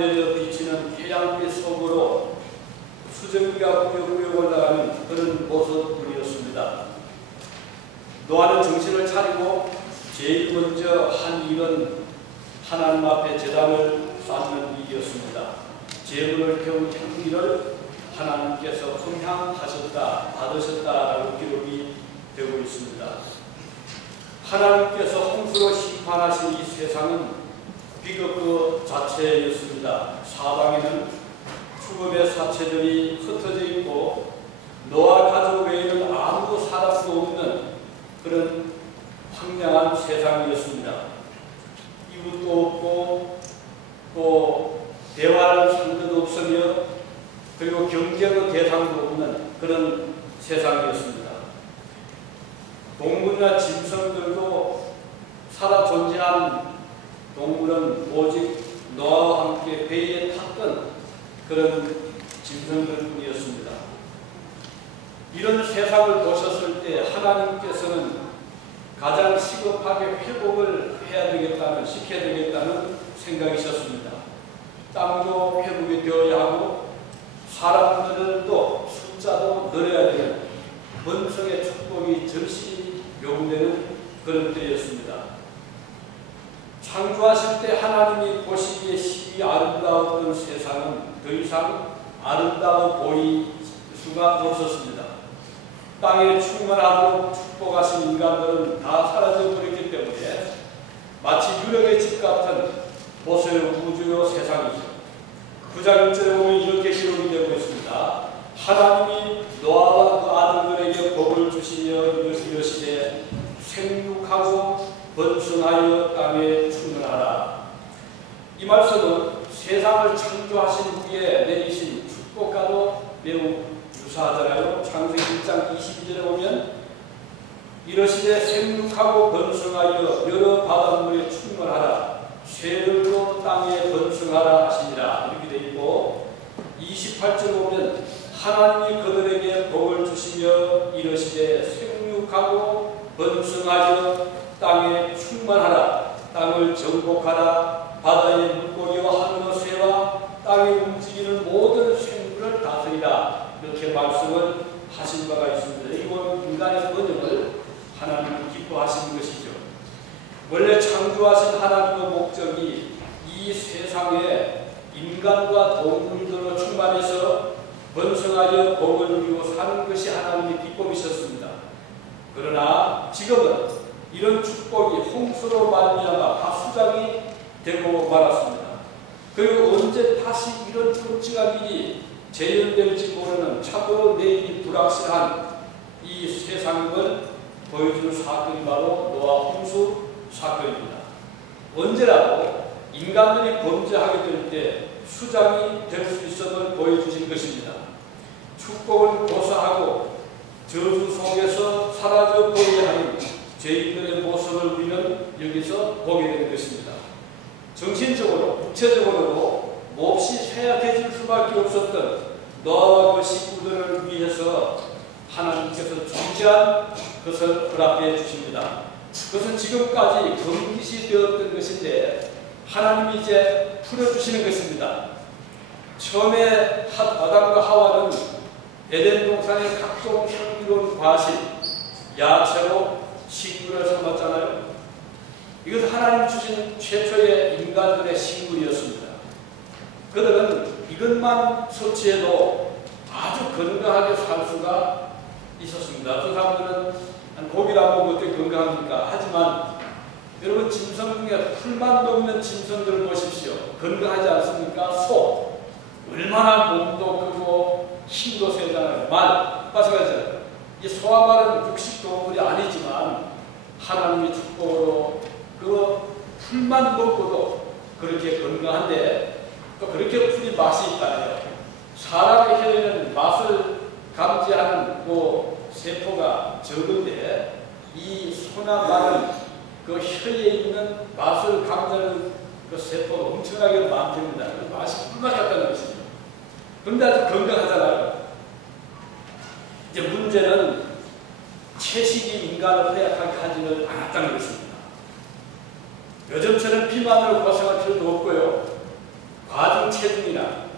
내려 비치는 태양빛 속으로 수증기가 꾸역꾸역 올라가는 그런 모습뿐이었습니다. 노아는 정신을 차리고 제일 먼저 한 일은 하나님 앞에 제단을 쌓는 일이었습니다. 제물을 태운 향기를 하나님께서 품향하셨다, 받으셨다라고 기록이 되고 있습니다. 하나님께서 홍수로 심판하신 이 세상은 비극 그 자체였습니다. 사방에는 죽음의 사체들이 흩어져 있고 노아 가족 외에는 아무도 사람도 없는 그런 황량한 세상이었습니다. 이웃도 없고 또 대화할 상대도 없으며 그리고 경쟁의 대상도 없는 그런 세상이었습니다. 동물이나 짐승들도 살아 존재한 동물은 오직 노아와 함께 배에 탔던 그런 짐승들 뿐이었습니다. 이런 세상을 보셨을 때 하나님께서는 가장 시급하게 회복을 해야 되겠다는, 시켜야 되겠다는 생각이셨습니다. 땅도 회복이 되어야 하고 사람들도 숫자도 늘어야 되는 번성의 축복이 절실히 요구되는 그런 때였습니다. 창조하실 때 하나님이 보시기에 심히 아름다웠던 세상은 더 이상 아름다워 보일 수가 없었습니다. 땅에 충만하도록 축복하신 인간들은 다 사라져 버렸기 때문에 마치 유령의 집 같은 보세요 우주요 세상이죠. 9장 1절에 보면 이렇게 기록이 되고 있습니다. 하나님이 노아와 그 아들들에게 복을 주시며 이르시되 생육하고 번성하여 땅에 충만하라. 이 말씀은 세상을 창조하신 후에 내리신 축복과도 매우 유사하잖아요. 창세기 1장 22절에 보면 이르시되 생육하고 번성하여 여러 바닷물에 충만하라. 새들도 땅에 번성하라 하시니라. 이렇게 되어 있고 28절 보면 하나님이 그들에게 복을 주시며 이르시되 생육하고 번성하여 땅에 충만하라. 땅을 정복하라. 바다의 물고기와 하늘의 새와 땅에 움직이는 모든 생물을 다스리라. 이렇게 말씀을 하신 바가 있습니다. 이건 인간의 번영을 하나님은 기뻐하시는 것이죠. 원래 창조하신 하나님의 목적이 이 세상에 인간과 동물들로 충만해서 번성하여 복을 누리고 사는 것이 하나님의 기쁨이셨습니다. 그러나 지금은 이런 축복이 홍수로 말미암아 다 수장이 되고 말았습니다. 그리고 언제 다시 이런 끔찍한 일이 재현될지 모르는 참으로 내일이 불확실한 이 세상을 보여주는 사건이 바로 노아 홍수 사건입니다. 언제라도 인간들이 범죄하게 될 때 수장이 될 수 있음을 보여주신 것입니다. 축복을 고사하고 저주 속에서 사라져 버려야 하는 죄인들의 모습을 우리는 여기서 보게 되는 것입니다. 정신적으로, 육체적으로도 몹시 쇠약해질 수밖에 없었던 노아와 그 식구들을 위해서 하나님께서 존재한 것을 허락해 주십니다. 그것은 지금까지 금기시 되었던 것인데 하나님이 이제 풀어주시는 것입니다. 처음에 아담과 하와는 에덴 동산의 각종 향기로운 과실, 야채로 식물을 삼았잖아요. 이것은 하나님 주신 최초의 인간들의 식물이었습니다. 그들은 이것만 섭취해도 아주 건강하게 살 수가 있었습니다. 어떤 사람들은 고기를 안 먹으면 어떻게 건강합니까? 하지만 여러분 짐승 중에 풀만 먹는 짐승들을 보십시오. 건강하지 않습니까? 소. 얼마나 몸도 크고 힘도 세잖아요. 말. 마찬가지잖아요. 이 소와 말은 육식 동물이 아니지만 하나님의 축복으로 그 풀만 먹고도 그렇게 건강한데 또 그렇게 풀이 맛이 있다네요. 사람의 혀에는 맛을 감지하는 그 세포가 적은데 이 소나 말은 그 혀에 있는 맛을 감지하는 그 세포가 엄청나게 많답니다. 그 맛이 꿀맛 같다는 것이죠. 그런데 아주 건강하잖아요. 이제 문제는 채식이 인간을 허약하게 하지는 않았다는 것입니다. 요즘처럼 비만으로 고생할 필요도 없고요. 과중 체중이나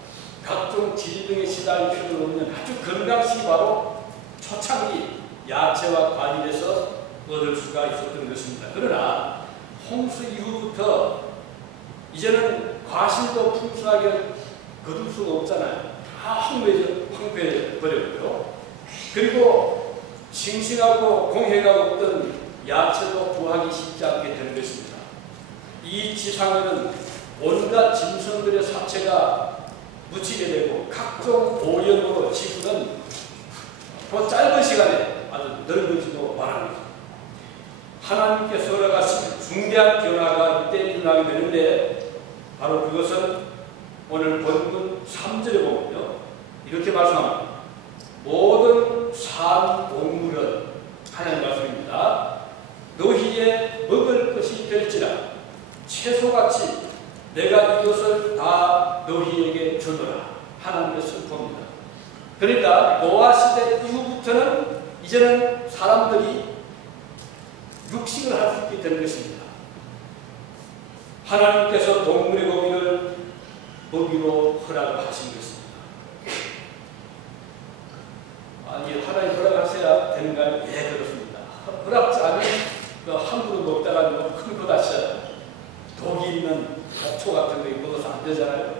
각종 질병 등에 시달릴 필요가 없는 아주 건강식이 바로 초창기 야채와 과일에서 얻을 수가 있었던 것입니다. 그러나 홍수 이후부터 이제는 과실도 풍수하게 거둘 수가 없잖아요. 다 황폐해버렸고요. 그리고 싱싱하고 공해가 없던 야채도 구하기 쉽지 않게 되는 것입니다. 이 지상에는 온갖 짐승들의 사체가 묻히게 되고 각종 오염으로 지구는 그 짧은 시간에 아주 넓어지고 말합니다. 하나님께서 허락하신 중대한 변화가 이때 일어나게 되는데 바로 그것은 오늘 본문 3절에 보면요. 이렇게 말씀합니다. 모든 산 동물은 하나님 말씀입니다. 너희의 먹을 것이 될지라 채소같이 내가 이것을 다 너희에게 주노라. 하나님의 선포입니다. 그러니까 노아 시대 이후부터는 이제는 사람들이 육식을 할 수 있게 되는 것입니다. 하나님께서 동물의 고기를 먹이로 허락을 하신 것입니다. 아니, 하나님 허락하셔야 되는가요? 예, 그렇습니다. 허락지 않으면 함부로 먹다가 큰 거 다쳐요. 독이 있는 독초 같은 거 먹어서 안 되잖아요.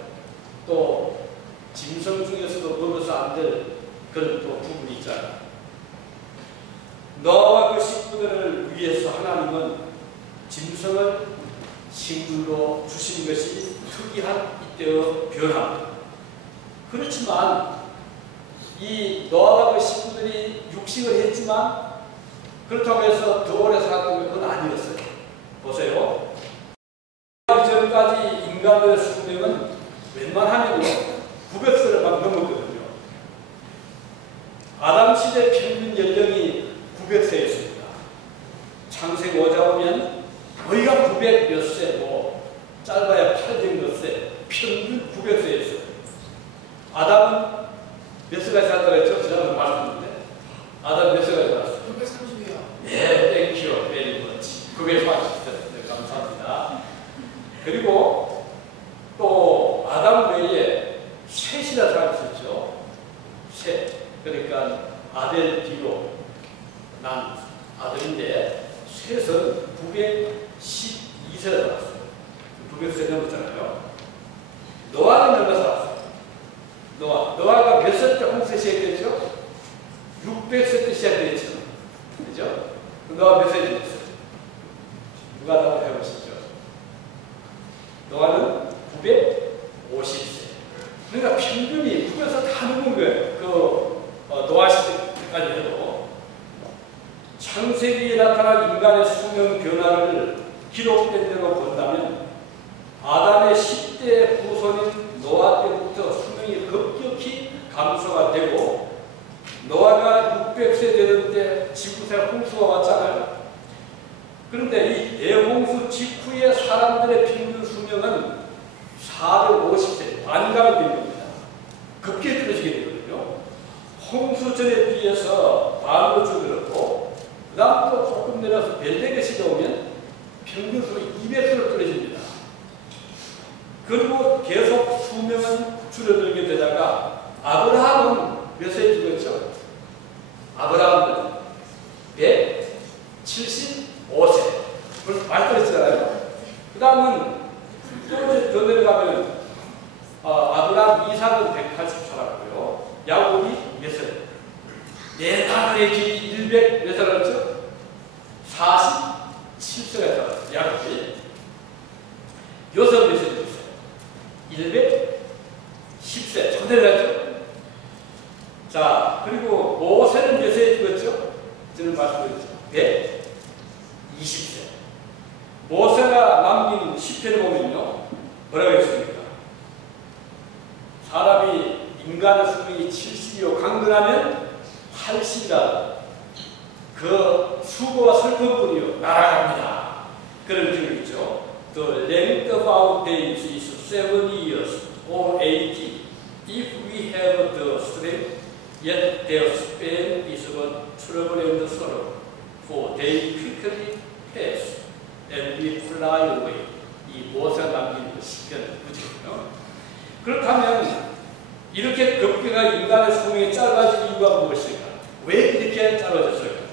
또 짐승 중에서도 먹어서 안 될 그런 또 부분이 있잖아요. 노아와 그 식구들을 위해서 하나님은 짐승을 식물로 주신 것이 특이한 이때의 변화입니다. 그렇지만 이 노아와 그 식구들이 육식을 했지만 그렇다고 해서 더 오래 살았던 건 아니었어요. 보세요. 이전까지 인간의 수명은 웬만하면 900세를 막 넘었거든요. 아담 시대 평균 연령이 900세였습니다. 창세기 5장 보면 거의가 900 몇 세, 뭐 짧아야 800 몇 세, 평균 900세였어요. 아담은 몇 세까지 살다가 했죠? 지난번 말씀드렸는데 아담 몇 세까지 살았어요? 930이요. 예, 땡큐, 베리 머치. 930세. 네, 감사합니다. 그리고 또 아담 외에 셋이나 살았었죠. 셋. 그러니까 아벨 뒤로 난 아들인데 셋은 912세가 살았어요. 900세 넘었잖아요. 노아는 얼마 살았어요? 노아가 몇 세 때 홍수 시작됐죠? 600세 때 시작됐죠. 그죠? 노아 몇 세 됐어요? 누가 답을 해보시죠? 노아는 950세. 그러니까 평균이 900세 다 넘은 거예요. 노아 시대까지 해도. 창세기에 나타난 인간의 수명 변화를 기록된 대로 본다면 아담의 10대 후손인 노아 때부터 수명이 급격히 감소가 되고 노아가 600세 되던 때 지구에 홍수가 왔잖아요. 그런데 이 대홍수 직후에 사람들의 평균 수명은 450세, 반감이 된 겁니다. 급격히 떨어지게 되거든요. 홍수 전에 비해서 반으로 줄어들었고 그 다음 또 조금 내려서 벨레게 시대 오면 평균 수명이 200세로 떨어집니다. 그리고 계속 수명은 줄어들게 되다가 아브라함은 몇 세에 죽었죠? 아브라함은 175세. 벌써 많이 떨어지잖아요. 그 다음은 또 더 내려가면 아브라함 이삭은 180 살았고요. 야곱이 몇 세? 네 다들의 길이 100 몇 살았죠? 47세가 살았어요. 야곱이. 요셉 몇 세 죽었어요? 110세. 저 내려갔죠? 자, 그리고 모세는 몇 세에 죽었죠? 저는 말씀드렸죠. 120세. 모세가 남긴 시편을 보면요. 뭐라고 했습니까? 사람이 인간의 수명이 70이요 강건하면 80이다. 그 수고와 슬픔뿐이요 날아갑니다. 그런 표현이 있죠. The length of our days is 7 years or 80 if we have the strength, yet their span is but trouble and sorrow, for they quickly pass and we fly away. 이 모세가 남긴 시편 구절이요. 그렇다면 이렇게 급격하게 인간의 수명이 짧아진 이유가 무엇일까? 왜 이렇게 짧아졌을까?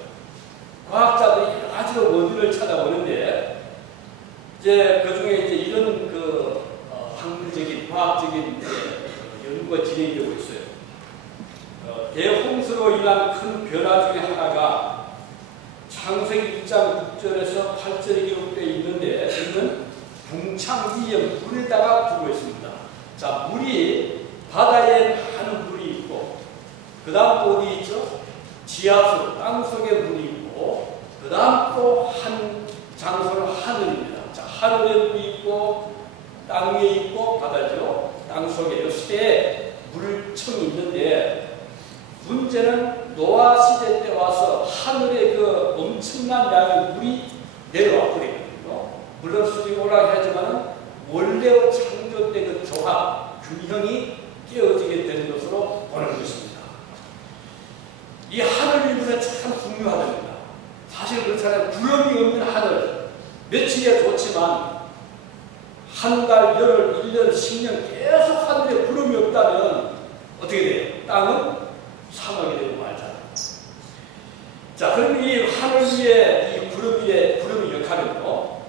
과학자들이 여러 가지로 원인을 찾아보는데 이제 그 중에 이제 이런 학문적인 과학적인 연구가 진행되고 있어요. 대홍수로 인한 큰 변화 중에 하나가 창세기 1장 6절에서 8절에 기록되어 있는데 이는 붕창 위에 물에다가 두고 있습니다. 자, 물이 바다에 많은 물이 있고 그 다음 또 어디 있죠? 지하수, 땅속에 물이 있고 그 다음 또 한 장소는 하늘입니다. 자, 하늘에 물이 있고 땅 위에 있고 바다죠. 땅속에 이렇게 물청이 있는데 문제는 노아 시대 때 와서 하늘에 그 엄청난 양의 물이 내려와 버리거든요. 물론 수직이 올라가야지만 원래의 창조 때 그 조합, 균형이 깨어지게 되는 것으로 보는 것입니다. 이 하늘 일부는 참 중요하답니다. 사실 그렇잖아요. 구름이 없는 하늘, 며칠에 좋지만 한 달, 열흘, 1년, 10년 계속 하늘에 구름이 없다면 어떻게 돼요? 땅은 사막이 되고 말잖아요. 자, 그럼 이 하늘 위에 이 구름의 역할은요,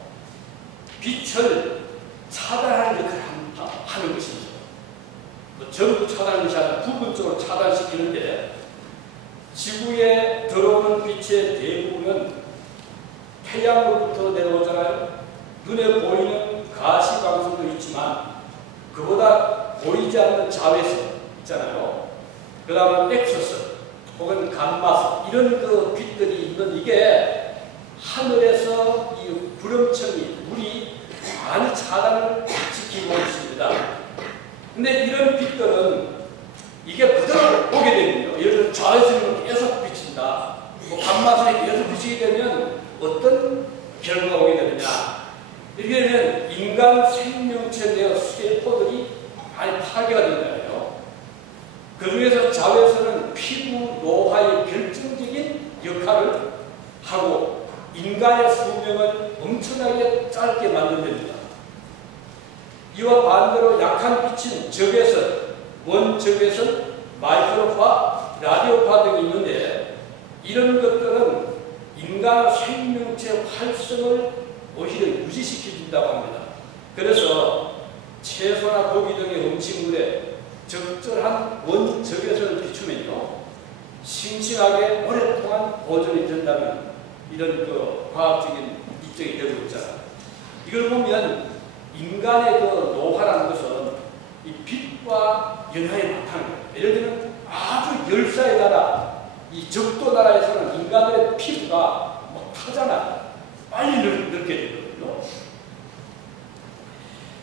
빛을 차단하는 역할을 하는 것이죠. 전부 차단하는 것이 아니라 부분적으로 차단시키는데 지구에 들어오는 빛의 대부분은 태양으로부터 내려오잖아요. 눈에 보이는 가시광선도 있지만 그보다 보이지 않는 자외선 있잖아요. 그 다음에 엑소선 혹은 감마선 이런 그 빛들이 있는 이게 하늘에서 이 구름청이 물이 많이 차단을 지키고 있습니다. 근데 이런 빛들은 이게 그대로 보게 되면요. 예를 들어 자외선이 계속 비친다. 뭐 감마선이 계속 비치게 되면 어떤 결과가 오게 되느냐. 이렇게 되면 인간 생명체 내 세포들이 많이 파괴가 된다요. 그 중에서 자외선은 피부 노화의 결정적인 역할을 하고 인간의 수명을 엄청나게 짧게 만든답니다. 이와 반대로 약한 빛은 적외선, 원적외선, 마이크로파, 라디오파 등이 있는데 이런 것들은 인간 생명체 활성을 오히려 유지시켜준다고 합니다. 그래서 채소나 고기 등의 음식물에 적절한 원적외선을 비추면요, 싱싱하게 오랫동안 보존이 된다면 이런 그 과학적인 입증이 되고 있잖아요. 이걸 보면 인간의 그 노화라는 것은 이 빛과 연화에 나타나는 거예요. 예를 들면 아주 열사의 나라, 이 적도 나라에서는 인간들의 피부가 뭐 타잖아요. 빨리 늙게 되거든요.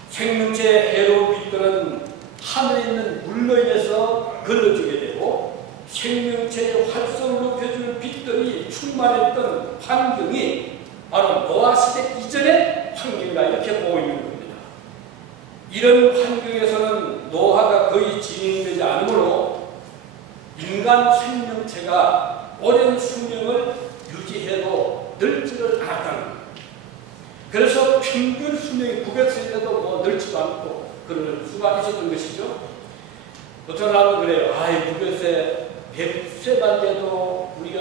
생명체의 해로운 빛들은 하늘에 있는 물로 인해서 걸러지게 되고 생명체의 활성을 높여주는 빛들이 충만했던 환경이 바로 노아 시대 이전의 환경이다 이렇게 보고 있는 겁니다. 이런 환경에서는 노화가 거의 진행되지 않으므로 인간 생명체가 오랜 수명을 유지해도 늙지를 않았다는 겁니다. 그래서 평균 수명이 900세인데도 뭐 늙지도 않고 그럴 수가 있었던 것이죠. 어떤 사람은 그래요. 900세, 100세만 돼도 우리가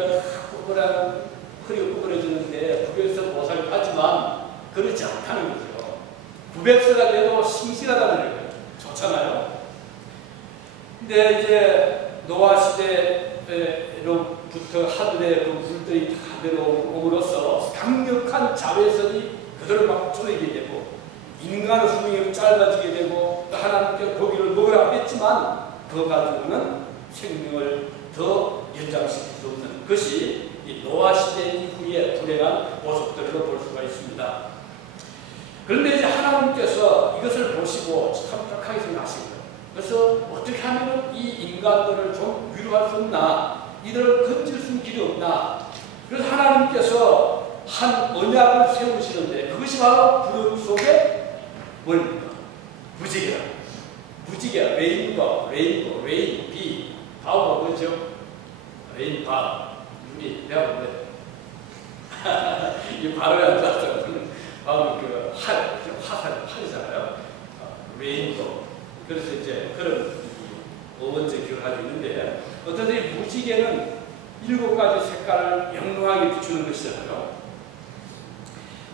꾸불한 허리가 구부러지는데 900세 못 살고 하지만 그렇지 않다는 거죠. 900세가 돼도 싱싱하다는 거예요. 좋잖아요. 근데 이제 노아 시대로부터 하늘에 그 물들이 다 내려옴으로써 강력한 자외선이 그대로 막 쏟아지게 되고 인간 수명이 짧아지게 되고 하나님께 고기를 먹으라고 했지만 그거 가지고는 생명을 더 연장시킬 수 없는 것이 이 노아 시대 이후의 불행한 모습들로 볼 수가 있습니다. 그런데 이제 하나님께서 이것을 보시고 참 착하게 생각하신 거예요. 그래서 어떻게 하면 이 인간들을 좀 위로할 수 없나, 이들을 건질 수 있는 길이 없나. 그래서 하나님께서 한 언약을 세우시는데 그것이 바로 구름 속에 뭡니까? 무지개라. 무지개, 레인보, 레인, 비, 바우가 뭐죠? 레인, 바. 우리 내가 보면 이 바로에 앉았던 바우는 그 화살, 팔이잖아요. 레인보. 그래서 이제 그런 어원제 기억을 가지고 있는데, 어떤 이 무지개는 7가지 색깔을 영롱하게 비추는 것이잖아요.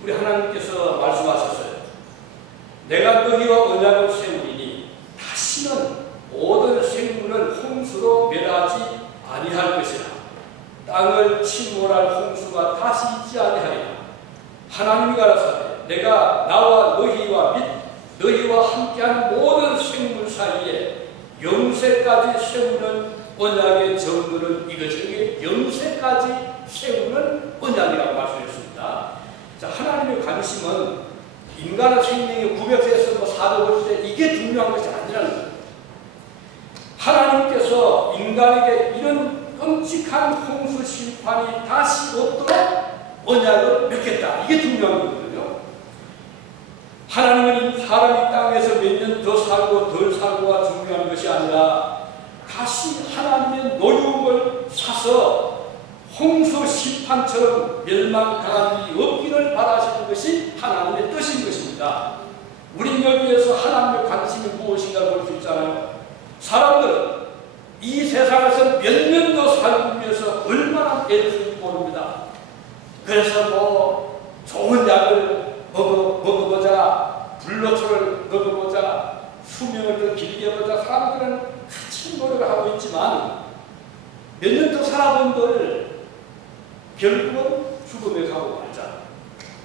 우리 하나님께서 말씀하셨어요. 내가 너희와 언약을 세우리니 다시는 모든 생물을 홍수로 멸하지 아니할 것이라. 땅을 침몰할 홍수가 다시 있지 아니하리라. 하나님이 가라사대 내가 나와 너희와 및 너희와 함께한 모든 생물 사이에 영세까지 세우는 언약의 정도는 이것이 영세까지 세우는 언약이라고 말씀했습니다. 자, 하나님의 관심은 인간의 생명이 900세에서 450세 이게 중요한 것이 아니라는 거예요. 하나님께서 인간에게 이런 끔찍한 홍수 심판이 다시 없도록 언약을 맺겠다. 이게 중요한 거거든요. 하나님은 사람이 땅에서 몇 년 더 살고 덜 살고가 중요한 것이 아니라 다시 하나님의 노육을 사서 홍수 심판처럼 멸망당한 일이 없기를 바라시는 것이 하나님의 뜻인 것입니다. 우린 여기에서 하나님의 관심이 무엇인가 볼 수 있잖아요. 사람들은 이 세상에서 몇 년 더 살기 위해서 얼마나 애를 쓰는지 모릅니다. 그래서 뭐 좋은 약을 먹어보자, 불로초를 먹어보자, 수명을 더 길게 보자, 사람들은 같이 노력을 하고 있지만 몇 년 더 살아본들 결국은 죽음에 가고 말자.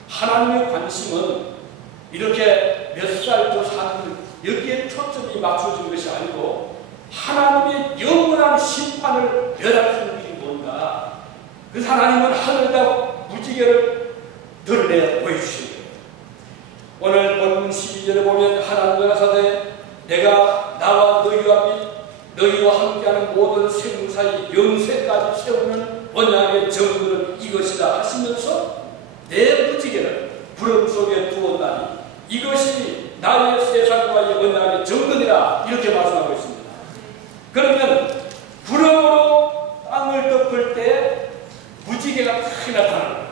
하나님의 관심은 이렇게 몇 살 더 사는 여기에 초점이 맞춰진 것이 아니고 하나님의 영원한 심판을 멸할 수 있는 일이 뭔가. 그래서 하나님은 하늘에다 무지개를 드러내 보여주신 거예요. 오늘 본문 12절에 보면 하나님과 가사대 내가 나와 너희와 및 너희와 함께하는 모든 생물 사이 영세까지 세우는 언약의 정도는 이것이다 하시면서 내 무지개를 구름 속에 두었다니 이것이 나의 세상과의 언약의 정근이라 이렇게 말씀하고 있습니다. 그러면 구름으로 땅을 덮을 때 무지개가 크게 나타나는 거예요.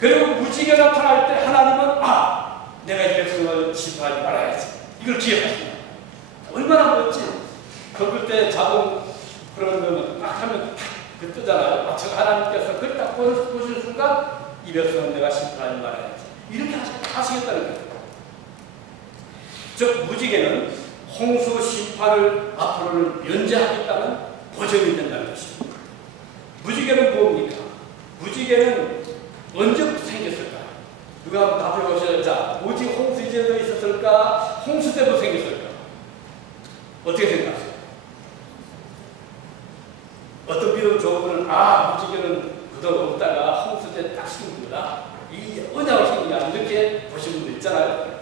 그리고 무지개가 나타날 때 하나님은 내가 이 백성을 심판하지 말아야지. 이걸 기억하십니다. 얼마나 멋지. 걷을 때 자동 그런 거는 딱 하면 그 뜨잖아요. 저 하나님께서 그걸 딱 보실 순간 이 백성은 내가 심판하지 말아야지. 이렇게 하시겠다는 거예요. 즉 무지개는 홍수 심판을 앞으로는 면제하겠다는 보증이 된다는 것입니다. 무지개는 뭡니까? 무지개는 언제부터 생겼을까? 누가 한번 답해 보셔야 자, 오직 홍수 이전에도 있었을까? 홍수 때도 생겼을까? 어떻게 생각하세요? 어떤 비록 좋은 분은 무지개는 그동안 없다가 홍수 때 딱 생긴 거다. 이 언약을 생긴 게 아니라 이렇게 보시는 분도 있잖아요.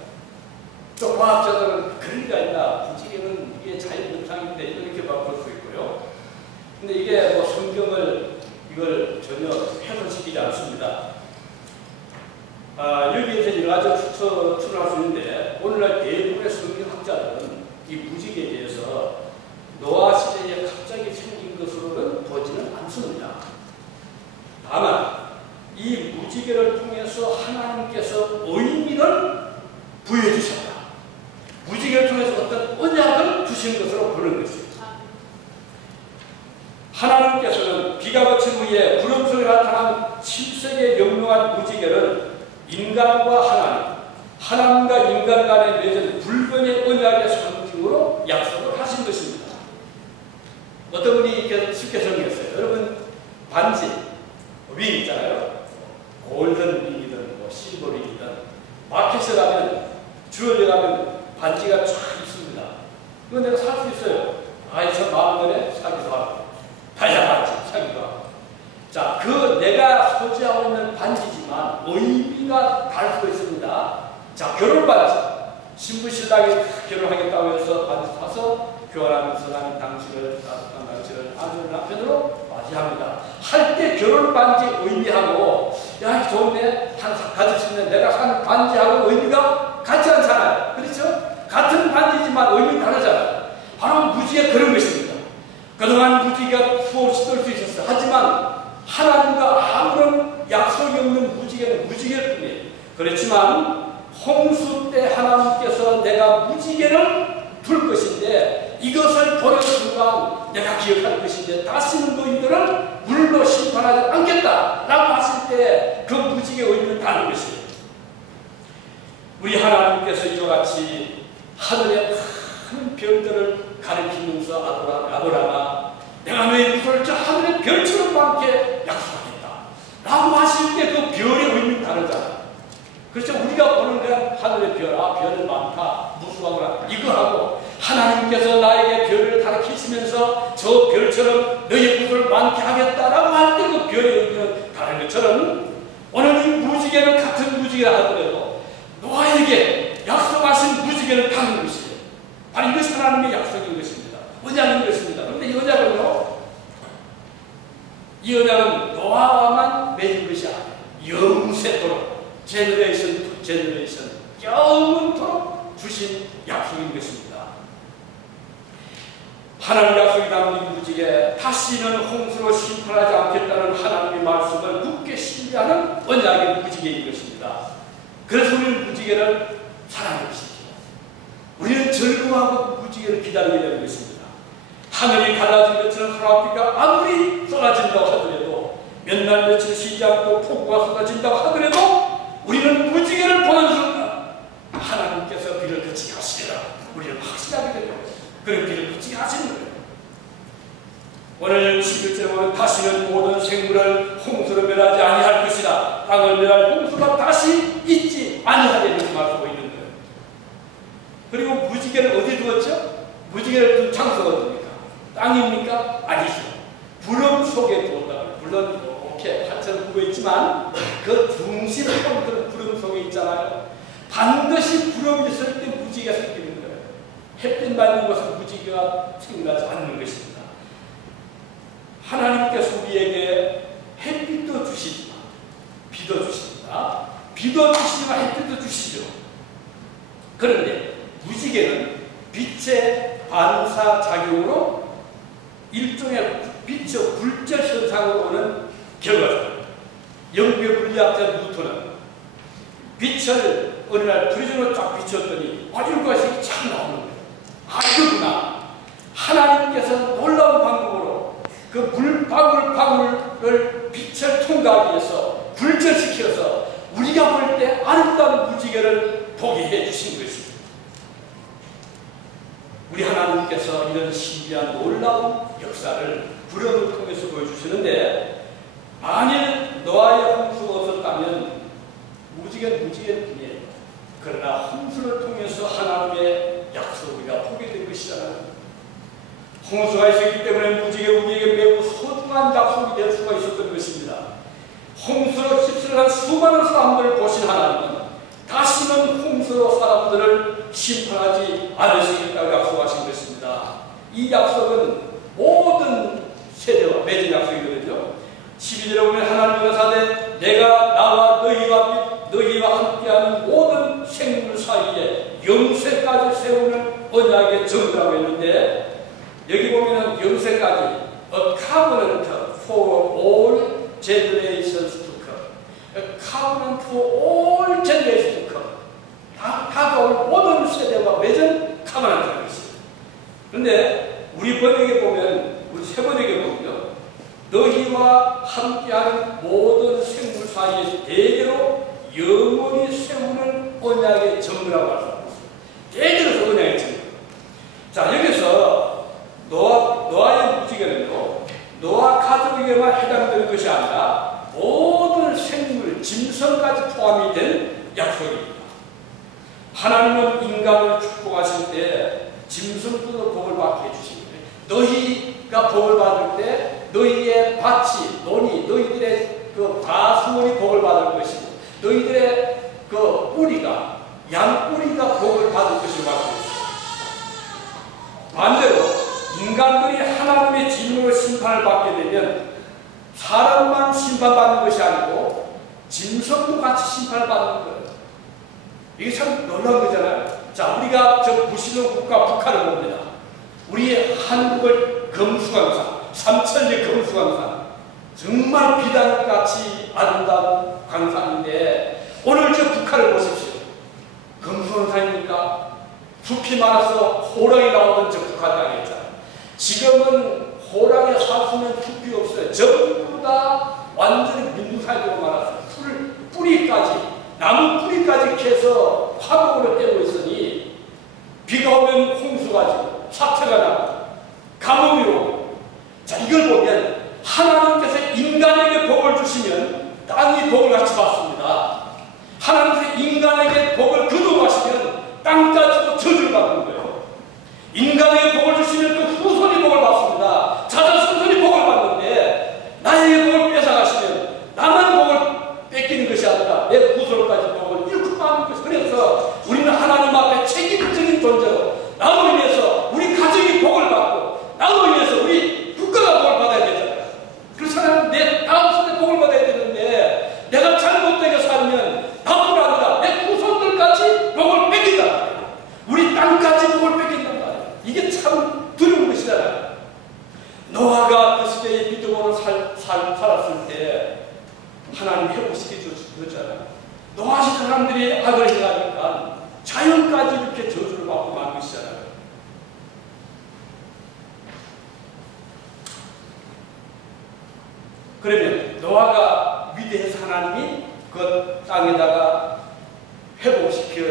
또 과학자들은 그런 게 아니라 무지개는 이게 자연현상인데 이렇게 볼 수 있고요. 근데 이게 뭐 성경을 이걸 전혀 훼손시키지 않습니다. 여기에서 여러 가지 추론할 수 있는데 오늘날 대부분의 성경학자들은 이 무지개에 대해서 노아 시대에 갑자기 생긴 것으로는 보지는 않습니다. 다만 이 무지개를 통해서 하나님께서 의미를 부여해 주셨다. 무지개를 통해서 어떤 언약을 주신 것으로 보는 것입니다. 하나님께서는 비가 그친 후에 구름 속에 나타난 7색의 영롱한 무지개를 인간과 하나님과 인간 간에 맺은 불변의 언약의 상징으로 약속을 하신 것입니다. 어떤 분이 이렇게 쉽게 설명했어요. 여러분 반지, 윙 있잖아요. 골든 윙이든 뭐 실버 윙이든 마켓에 가면 주얼리 가면 반지가 쫙 있습니다. 이거 내가 살 수 있어요. 저 마음에 사기도 하고 다이아 반지 사기도 하고. 자, 그 내가 소지하고 있는 반지지만 의미가 다를 수 있습니다. 자, 결혼 반지. 신부 신랑이 결혼하겠다고 해서 반지 사서 교환하면서 나는 당신을 아주 남편으로 맞이합니다. 할 때 결혼 반지 의미하고 야 좋네 가질 수 있는 내가 산 반지하고 의미가 같지 않잖아요. 그렇죠? 같은 반지지만 의미 다르잖아요. 바로 무지개 그런 것입니다. 그동안 무지개가 수없이 뜰 수 있었어요. 하지만 하나님과 아무런 약속이 없는 무지개는 무지개일 뿐이에요. 그렇지만 홍수 때 하나님께서 내가 무지개를 둘 것인데 이것을 보는 순간 내가 기억할 것인데 다시는 너희들은 물로 심판하지 않겠다 라고 하실 때 그 무지개 의미는 다른 것이에요. 우리 하나님께서 이와 같이 하늘의 많은 별들을 가리키면서 아브라함아 내가 너희 무소를 저 하늘의 별처럼 많게 약속하겠다 라고 하실 때 그 별의 의미는 다르잖아. 그렇죠? 우리가 보는 건 하늘의 별, 별은 많다, 무수하구나 이거 하고 하나님께서 나에게 별을 가르치시면서 저 별처럼 너희 무소를 많게 하겠다라고 할 때 그 별의 의미는 다른 것처럼 오늘 이 무지개는 같은 무지개라 하더라도 노아에게 약속하신 무지개는 다른 것이에요. 바로 이것이 하나님의 약속인 것입니다. 언약인 것입니다. 그런데 이 언약은요, 이 언약은 노아와만 맺은 것이 아니에요. 영세토록 제너레이션 투 제너레이션 영원토록 주신 약속인 것입니다. 하나님 약속이 담긴 무지개 다시는 홍수로 심판하지 않겠다는 하나님의 말씀을 굳게 신뢰하는 언약의 무지개인 것입니다. 그래서 우리는 무지개를 사랑하는 것이죠. 우리는 즐거워하고 무지개를 기다리게 되는 것입니다. 하늘이 갈라진 것처럼 소라비가 아무리 쏟아진다고 하더라도 몇 날 며칠 쉬지 않고 폭우가 쏟아진다고 하더라도 우리는 무지개를 보는 순간 하나님께서 비를 그치게 하시리라 우리는 확신하게 되는 거예요. 그런 비를 그치게 하시는 거예요. 오늘 11절에 보면 다시는 모든 생물을 홍수로 멸하지 아니할 것이라 땅을 멸할 홍수가 다시 있지 아니하리라 이렇게 말하고 있는 거예요. 그리고 무지개를 어디 두었죠? 무지개를 둔 장소가 어디입니까? 땅입니까? 아니죠. 구름 속에 두었다. 물론 이렇게 판처럼 구겨 있지만 그 중심 포인트는 구름 속에 있잖아요. 반드시 구름이 있을 때 무지개가 생기는 거예요. 햇빛 맞는 곳은 무지개가 생겨나지 않는 것입니다. 하나님께서 우리에게 햇빛도 주시지만 비도 주십니다. 비도 주시지만 햇빛도 주시죠. 그런데 무지개는 빛의 반사작용으로 일종의 빛의 굴절 현상으로 오는 결과죠. 영국의 물리학자 뉴턴은 빛을 어느 날 프리즘으로 쫙 비췄더니 이것이 참 나오는 거예요. 이거구나. 하나님께서 놀라운 방법으로 그 물방울방울을 빛을 통과하기 위해서 굴절시켜서 우리가 볼 때 아름다운 무지개를 보게 해주신 것입니다. 우리 하나님께서 이런 신비한 놀라운 역사를 구름을 통해서 보여주시는데 만일 노아의 홍수가 없었다면 무지개는 무지개뿐이에요. 그러나 홍수를 통해서 하나님의 약속을 우리가 보게 된 것이잖아요. 홍수가 있었기 때문에 무지개 우리에게 매우 소중한 약속이 될 수가 있었던 것입니다. 홍수로 휩쓸려간 수많은 사람들을 보신 하나님은 다시는 홍수로 사람들을 심판하지 않으시겠다고 약속하신 것입니다. 이 약속은 모든 세대와 맺은 약속이거든요. 12절에 보면 하나님의 사대 내가 나와 너희와 함께하는 모든 생물 사이에 영세까지 세우는 언약의 정이라고 했는데 여기 보면은 영세까지 a covenant for all generations to come. A covenant for all generations to come. 다가올 모든 세대와 맺은 카바나트라는 것입니다. 그런데 우리 번역에 보면, 우리 세 번역에 보면요, 너희와 함께하는 모든 생물 사이에 대대로 영원히 세우는 언약의 정이라고 할 수 있습니다. 대대로 언약의 정. 자, 여기서 노아의 무지개는요, 노아 가족에게만 해당되는 것이 아니라 모든 생물, 짐승까지 포함이 된 약속입니다. 하나님은 인간을 축복하실 때 짐승들도 복을 받게 해주십니다. 너희가 복을 받을 때 너희의 밭이, 논이, 너희들의 그 다수원이 복을 받을 것이고 너희들의 그 뿌리가, 양 뿌리가 복을 받을 것이라고 말씀했습니다. 반대로 인간들이 하나님의 진노로 심판을 받게 되면 사람만 심판받는 것이 아니고 짐승도 같이 심판을 받는 거예요. 이게 참 놀라운 거잖아요. 자, 우리가 저 무신론 국가 북한을 봅니다. 우리 한국을 금수강산, 삼천리 금수강산, 정말 비단같이 아름다운 강산인데 오늘 저 북한을 보십시오. 무슨 삶입니까? 숲이 많아서 호랑이 나오던 저 북한 땅이었잖아요. 지금은 호랑이 사수는 숲이 없어요. 전부 다 완전히 민두살기로 말았어요. 뿌리까지, 나무 뿌리까지 캐서 화목으로 떼고 있으니 비가 오면 홍수가 지고 사태가 나고 가뭄이 오고. 자, 이걸 보면 하나님께서 인간에게 복을 주시면 땅이 복을 같이 받습니다. 하나님께서 인간에게 복을 거두어가시면 땅까지도 저주를 받는 거예요. 인간에게 복을 주시면 그 후손이 복을 받습니다. 자자손손이 복을 받는데 나에게 복을 뺏어가시면 나만 복을 뺏기는 것이 아니라 내 후손까지 복을 잃고 마는 것이. 그래서 우리는 하나님 앞에 책임적인 존재로 나로 인해서 우리 가정이 복을 받고 나로 인해서 우리 국가가 복을 받아야 되잖아요. 그렇잖아요. 내 다음 세대 복을 받아야 되는데 내가 잘못되게 살면 나뿐 아니라 내 후손들까지 복을 뺏긴단 말이에요. 우리 땅까지 복을 뺏긴단 말이에요. 이게 참 두려운 것이잖아요. 노아가 그 시대에 믿음으로 살았을 때 하나님 회복시켜 주셨잖아요. 노아시 사람들이 악을 행하니까 자연까지 이렇게 저주를 받고 만 것이잖아요. 그러면 노아가 위대해서 하나님이 그 땅에다가 회복시켜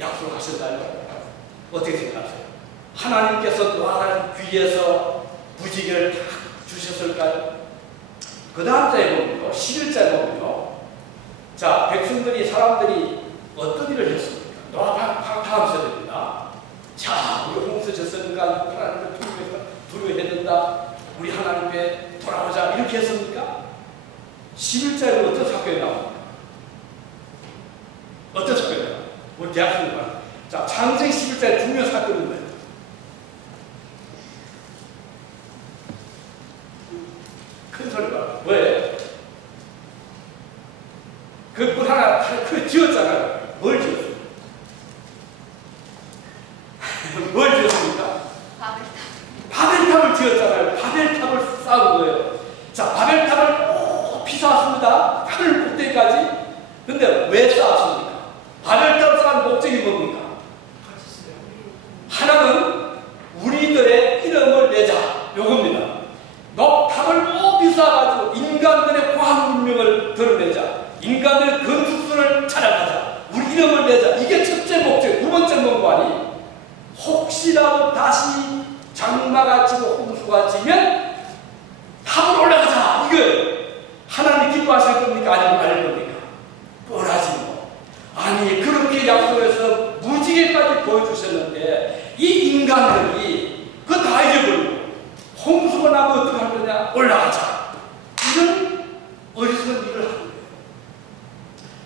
약속하신다면 어떻게 생각하세요? 하나님께서 노아 귀에서 무지개를 다 주셨을까요? 그 다음 자에 보면요, 11자에 보면요, 자, 백성들이, 사람들이 어떤 일을 했습니까? 노아가 다음 세대입니다. 자, 우리 홍수 졌으니까 하나님을 두려워해야 된다. 우리 하나님께 돌아오자. 이렇게 했습니까? 11자에는 어떤 사건이 나옵니까? 어떤 사건이 나옵니까? 우리 대학생들 말. 자, 창세기 11자에 중요한 사건인데. 큰 소리가. 왜? 그 물 하나, 그 지었잖아요. 뭘 지었어요? 뭘 지었습니까? 바벨탑을 지었잖아요. 바벨탑을 쌓은 거예요. 자, 바벨탑을 피사왔습니다. 하늘 꼭대기까지. 근데 왜 쌓았습니까? 바벨탑을 쌓은 목적이 뭡니까? 하나는 우리들의 이름을 내자. 요겁니다. 탑을 높이 쌓아가지고 인간들의 과학 문명을 드러내자. 인간들의 건축술을 자랑하자. 우리 이름을 내자. 이게 첫째 목적. 두 번째 목적이 혹시라도 다시 장마가 지고 홍수가 지면 탑으로 올라가자. 이걸 하나님 기뻐하실 겁니까? 아니면 말 겁니까? 뻔하지 뭐. 아니, 그렇게 약속해서 무지개까지 보여주셨는데 이 인간들이 그거 다 잊어버리고 홍수가 나면 어떻게 할 거냐? 올라가자. 이런 어리석은 일을 하는 거예요.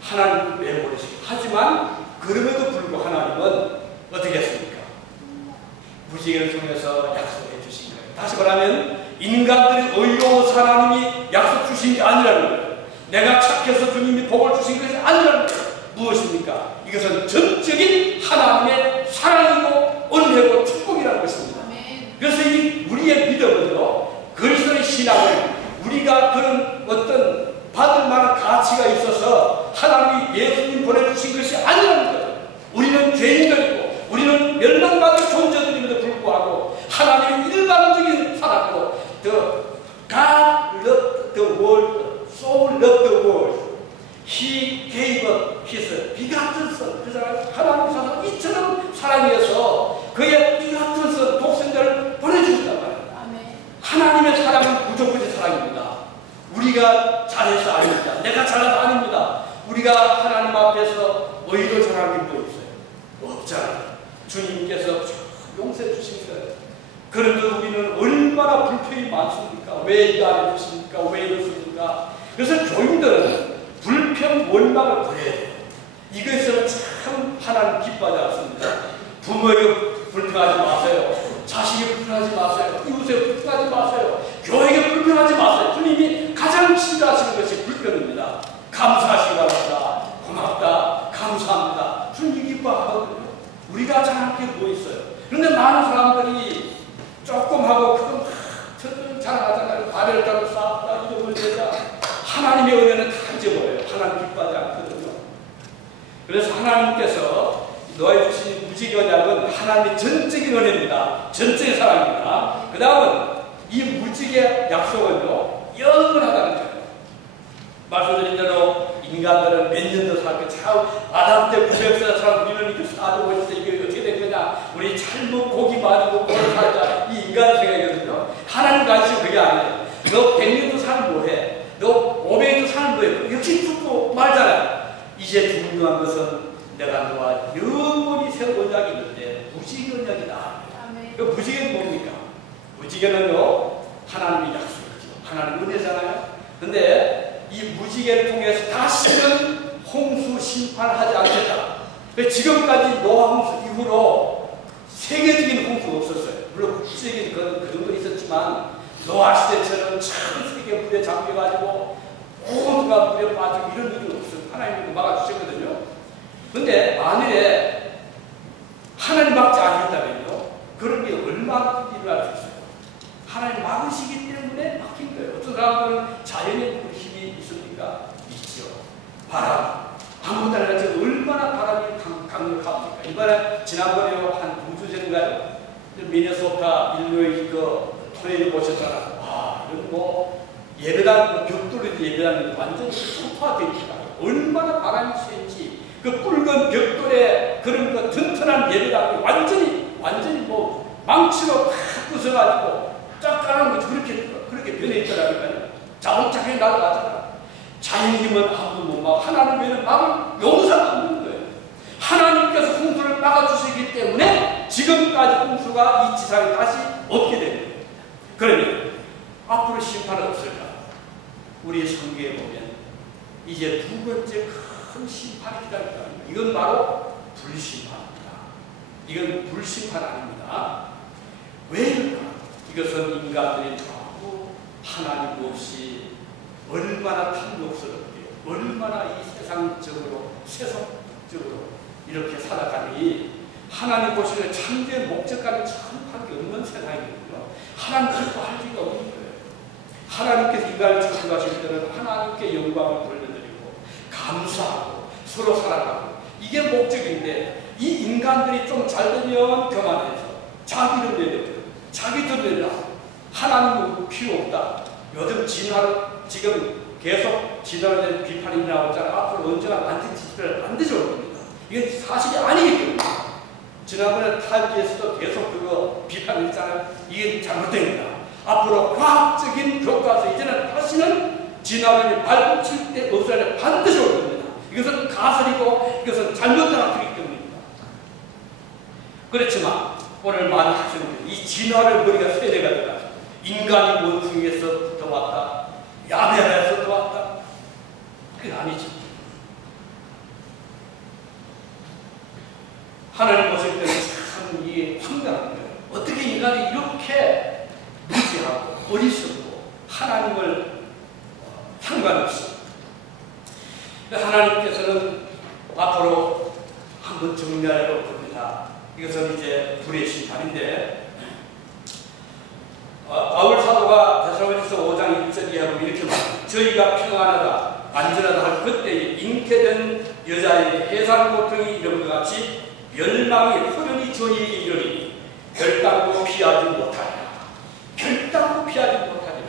하나님 내버리시고. 하지만 그럼에도 불구하고 하나님은 어떻게 했습니까? 무지개를 통해서 약속해 주신 거예요. 다시 말하면 인간들이 의로워서 하나님이 약속 주신 게 아니라는 거예요. 내가 착해서 주님이 복을 주신 것이 아니라는 거예요. 무엇입니까? 이것은 전적인 하나님의 사랑이고 은혜고 축복이라는 것입니다. 그래서 이 우리의 믿음은요, 그리스도의 신앙을 우리가 그런 어떤 받을 만한 가치가 있어서 하나님이 예수님 보내주신 것이 아니라는 거예요. 우리는 죄인들이고 우리는 멸망받을 존재들임에도 불구하고 하나님의 일방적인 사랑으로 God loved the world, so loved the world. He gave up His begotten Son. 그잖아요. 하나님께서 이처럼 사랑해서 그의 begotten Son, 독생자를 보내주셨단 말이에요. 하나님의 사랑은 무조건의 사랑입니다. 우리가 잘해서 아닙니다. 내가 잘해서 아닙니다. 우리가 하나님 앞에서 의로 잘하는 게 뭐 있어요? 없잖아요. 주님께서 용서해 주신 거예요. 그런데 우리는 얼마나 불평이 많습니까? 왜 이거 안 해주십니까? 왜 이러십니까? 그래서 교인들은 불평, 원망을 버려야 돼요. 이것은 참 하나님 기뻐하지 않습니다. 부모에게 불평하지 마세요. 자식에게 불평하지 마세요. 이웃에게 불평하지 마세요. 교회에게 불평하지 마세요. 주님이 가장 싫어하시는 것이 불평입니다. 감사하시기 바랍니다. 고맙다. 감사합니다. 주님이 기뻐하거든요. 우리가 잘할 게 뭐 있어요? 그런데 많은 사람들이 조금 하고 그건 저는 잘하잖아요. 바벨탑을 쌓았다. 이름을 내자. 하나님의 은혜는 다 잊어버려요. 하나님 기뻐하지 않거든요. 그래서 하나님께서 너희 전적인 사랑입니다. 그 다음은 이 무지개 약속은요, 영원하다는 거예요. 말씀드린 대로 인간들은 몇 년 더 살고, 참, 아담 때 900살 살 우리는 이렇게 사주고 있어. 이게 어떻게 된 거냐. 우리 잘 먹고 고기 많이 먹고 살자. 이 인간 생각이거든요. 하나님 관심 그게 아니에요. 너 100년도 살면 뭐해? 너 500년도 살면 뭐해? 역시 죽고 말잖아요. 이제 중요한 것은 내가 너와 영원히 새 언약이 있는데 무지개 언약이다. 그 무지개는 뭡니까? 무지개는요, 하나님의 약속이죠. 하나님 은혜잖아요. 근데 이 무지개를 통해서 다시는 홍수 심판하지 않겠다. 지금까지 노아 홍수 이후로 세계적인 홍수가 없었어요. 물론 국제적인 그 정도 있었지만 노아 시대처럼 전 세계 물에 잠겨가지고 모두가 물에 빠지고 이런 일은 없어요. 하나님이 막아주셨거든요. 근데 만일에 하나님 막지 않겠다면요, 그런 게 얼마나 일어날 수 있어요. 하나님 막으시기 때문에 막힌 거예요. 어떤 사람들은 자연의 힘이 있습니까? 있죠. 바람. 아무것도 안 하지 얼마나 바람이 강력합니까? 이번에 지난번에 한 2주 전인가요? 미네소타 일루이 그 토네이도 보셨잖아. 와, 이건 뭐 예배당 벽돌로 예배당이 완전히 소파되기가 얼마나 바람이 센지 그 붉은 벽돌에 그런 그 튼튼한 예배당이 완전히 뭐 망치로 팍 부숴가지고 쫙 깔아놓은 거 그렇게 변해 있더라니까요. 자동차게 날아가잖아. 자연님은 아무도 못 막, 하나님 외에는 막을 용서가 없는 거예요. 하나님께서 홍수를 막아주시기 때문에 지금까지 홍수가 이 지상에 다시 없게 되는 거예요. 그러면 앞으로 심판은 없을까? 우리 성경에 보면 이제 두 번째 큰 심판이 기다린다. 이건 바로 불심판입니다. 이건 불심판 아닙니다. 왜일까? 이것은 인간들이 전부 하나님 없이 얼마나 탐욕스럽게, 얼마나 이 세상적으로, 세속적으로 이렇게 살아가니 하나님 보시는 참된 목적과는 전혀 관계없는 세상이거든요. 하나님 기뻐할 리가 없는 거예요. 하나님께서 인간을 창조하실 때는 하나님께 영광을 돌려드리고 감사하고 서로 사랑하고 이게 목적인데 이 인간들이 좀 잘되면 교만해서 자기를 내려 자기들 내려 하나님은 필요 없다. 요즘 지금 계속 진화에 대한 비판이 나오잖아. 앞으로 언제나 안티지스를 반드시 올 겁니다. 이게 사실이 아니기 때문에 지난번에 타지에서도 계속 그거 비판을 했잖아요. 이게 잘못됩니다. 앞으로 과학적인 교과서 이제는 다시는 진화론이 발붙일 때 없어야 반드시 올 겁니다. 이것은 가설이고 이것은 잘못된 학설이기 때문입니다. 그렇지만 오늘 많은 학생들이 이 진화를 머리가 세대가 돼가지고 인간이 원숭이에서부터 왔다, 야베아에서부터 왔다. 그게 아니지. 하나님 보실 때는 참 이게 황당한 거예요. 어떻게 인간이 이렇게 무지하고 어리석고 하나님을 상관없이 하나님께서는 앞으로 한번 정리하려고 겁니다. 이것은 이제 불의 심판인데 바울 사도가 데살로니가서 5장 1절 이하에 보면 이렇게 말합니다. 저희가 평안하다 안전하다 할 그때 잉태된 여자에게 해산 고통이 이런 것 같이 멸망이 호련히 저희에게 이르리니 결단코 피하지 못하리라. 결단코 피하지 못하리라.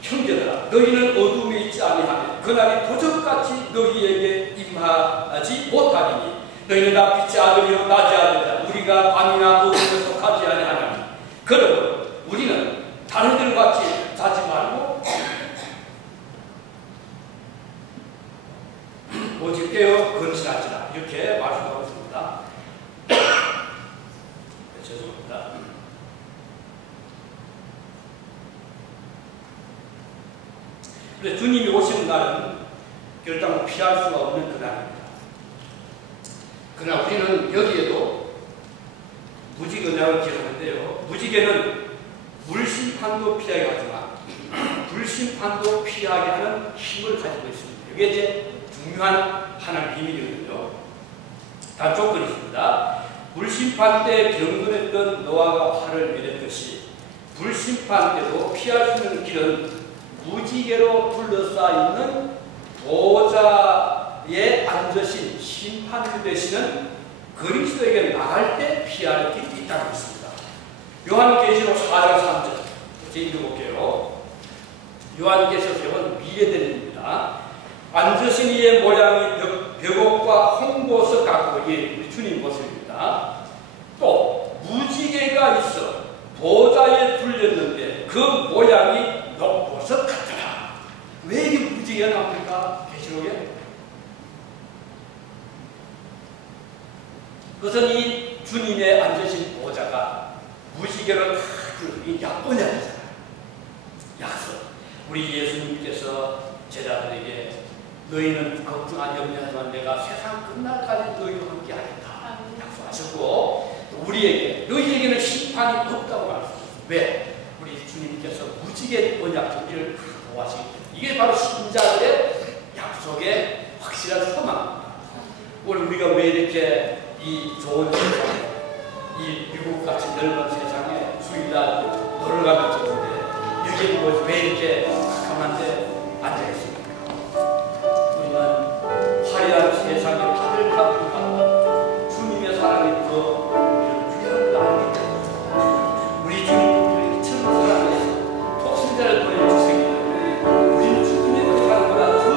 형제들아 너희는 어둠에 있지 아니하면 그날이 도적같이 너희에게 임하지 못하리니 너희는 다 빛의 아들이요 낮의 아들이다. 우리가 밤이나 어둠에 속하지 아니하나니 그러므로 우리는 다른 들같이 자지 말고 오직 깨어 건실하지라. 이렇게 말씀하고 있습니다. 죄송합니다. 그래서 주님이 오시는 날은 결단코 피할 수가 없는 그날입니다. 그러나 우리는 여기에도 무지개 언약을 기억하는데요. 무지개는 물심판도 피하게 하지만 불심판도 피하게 하는 힘을 가지고 있습니다. 이게 이제 중요한 하나의 비밀이거든요. 단 조건이 있습니다. 물심판 때 경건했던 노아가 화를 내렸듯이 불심판 때도 피할 수 있는 길은 무지개로 둘러싸여 있는 보호자의 앉으신 심판주 되시는 그리스도에게 나갈 때 피할 길이 있다고 했습니다. 요한계시록 4장 3절 이렇게 읽어볼게요. 요한계시록 제목은 미래들입니다. 앉으신 이의 모양이 벽옥과 홍보석 같고, 이게 우리 주님 모습입니다. 또 무지개가 있어 보좌에 둘렸는데 그 모양이 녹보석 같더라. 왜 이게 무지개가 나옵니까? 계시록에? 그것은 이 주님의 앉으신 보좌가 무지개로 다 약혼약이잖아요. 약속. 우리 예수님께서 제자들에게 너희는 걱정하지 없냐지만 내가 세상 끝날까지 너희와 함께 하겠다 약속하셨고, 또 우리에게 너희에게는 심판이 없다고 말씀하셨어요. 왜? 우리 주님께서 무지개 언약 준비를 다 도와주시기 때문에. 이게 바로 신자들의 약속의 확실한 소망입니다. 오늘 우리가 왜 이렇게 이 좋은 세상에, 이 미국같이 넓은 세상에 주일날 놀러 가면 좋은데 여기 왜 이렇게 깜깜한데 앉아있습니까? 우리는 화려한 세상에 바들바들 가고 주님의 사랑이 더 귀한 걸 알기 때문에 우리 주님이 처음 사랑해서 독생자를 보내주시기 때문에 우리는 주님의 그 사랑보다 더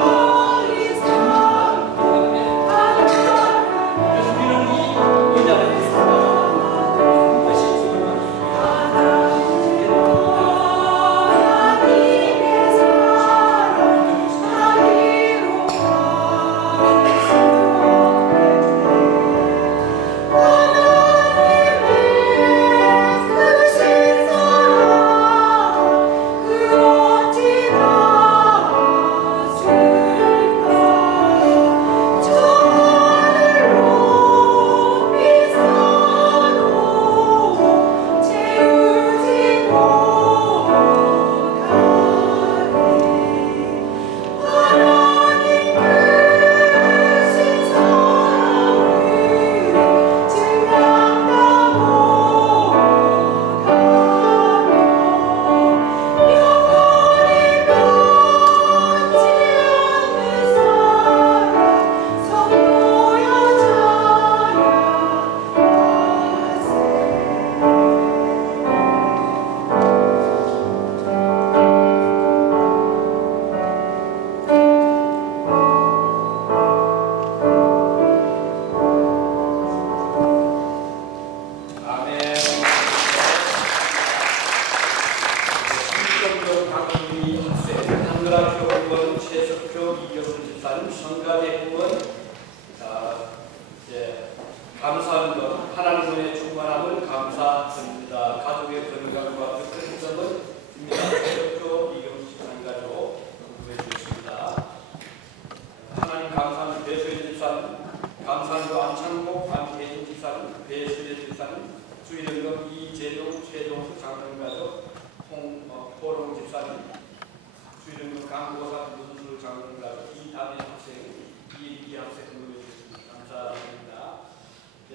감사함도 안창복, 안혜진 지사님, 배수재 지사님, 주일연금 이재동, 최동수 장로가족, 홍포롱 집사님, 주일연금 강보사 문수 장로가족, 이담의 학생, 이일기 학생 모여주셨습니다. 감사드립니다. 네,